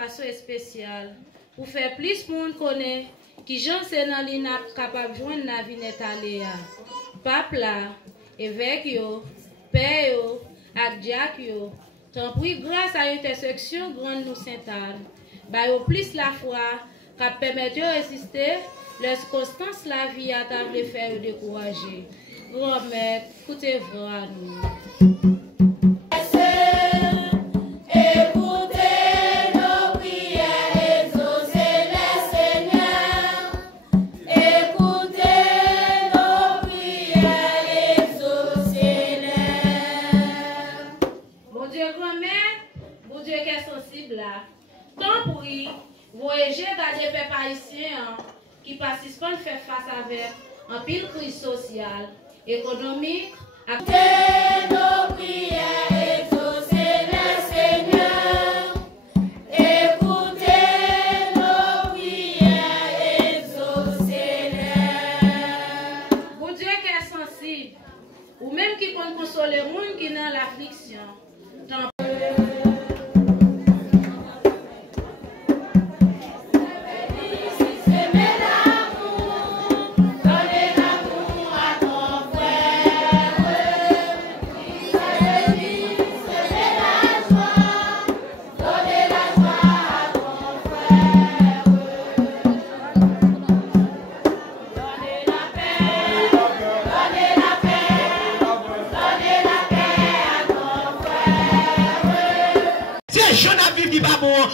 façon spéciale pour faire plus monde connaître qui j'en sais dans l'INAP capable de joindre la vie aléa. Pape là, évêque yo, père yo, ak diak yo, tant pis grâce à l'intersection grande nous Sainte-Anne, ba yo plus la foi qui permet de résister les circonstances la vie à table de faire décourager. Grand-mère, écoutez à nous. Voyager dans les peuples haïtiens qui participent à faire face avec un pile crise sociale, économique, et nos prières, exaucez le Seigneur. Écoutez nos prières, exaucez-les. Bon Dieu qui est sensible, ou même qui peut consoler les gens qui sont dans l'affliction.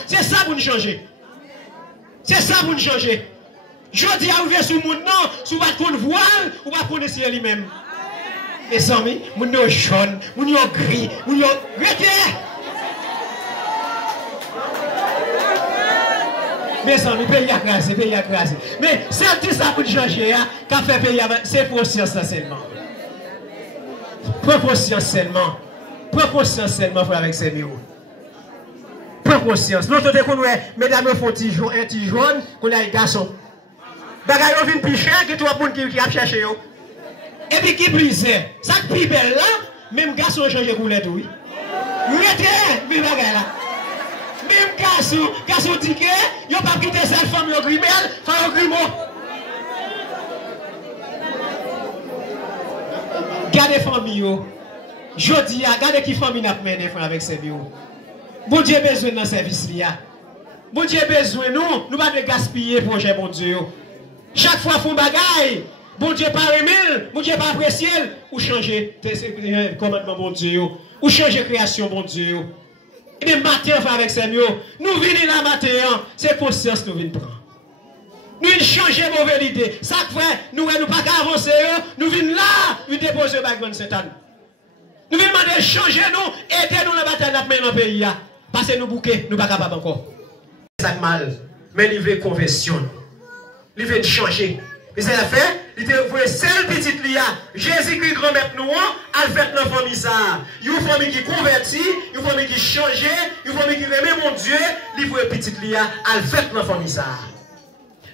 C'est ça pour nous changer. C'est ça pour nous changer. Je dis à ouvrir sur le monde, non, si vous ne pouvez pas voile, ou pas connaître lui-même. Et ça, vous êtes jaune, vous êtes gris, vous êtes gris. Mais ça, le pays a crasé, pays a crasé. Mais c'est ça pour nous changer, qu'a fait pays, c'est pour science seulement. Pour science seulement. Pour science seulement, frère, avec ces mieux. Prends conscience. L'autre côté qu'on voit, mesdames, il faut un petit jaune, qu'on a un garçon. Bagay yo vin plus cher que toi pour qui a cherché yo. Et puis qui brise, ça qui plus belle là, même garçon changer couleur tout oui. Rete, vi bagay là. Même garçon dit que yo pas quitter cette femme yo grimel, fa yo grimo. Gardez famille yo. Jodi a, gardez qui famille n'a mené avec ses bio. Bon Dieu besoin dans service là. Bon Dieu besoin nous pas de gaspiller projet bon Dieu. Chaque fois font bagaille, bon Dieu pas aimer, bon Dieu pas apprécier ou changer commandement bon Dieu, ou changer création bon Dieu. Et bien matin avec ces mieux, nous venons là matin, c'est conscience nous venons prendre. Nous venons changer mauvaise idée. Ça fait nous ne pas avancer, nous venons là, nous déposer le background Sainte-Anne. Nous venons demander changer nous, aider nous dans la bataille dans le pays. Parce que nous bouquets, nous ne sommes pas capables encore. C'est mal, mais il veut conversion. Il veut changer. Et c'est la fait, il te voit seul petit lia, Jésus-Christ grand-mère nous, a fait notre famille ça. Une famille qui convertit, une famille qui change, une famille qui remet mon Dieu, il voit petit lia, a fait notre famille ça.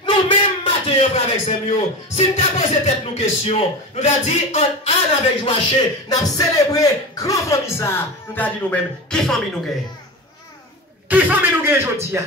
Nous-mêmes, matin, avec ces mieux, si nous avons posé tête nos questions, nous avons dit, on avec Joachim, nous avons célébré grand famille ça. Nous avons dit nous-mêmes, qui famille nous gagne? Qui famille nous gagne aujourd'hui?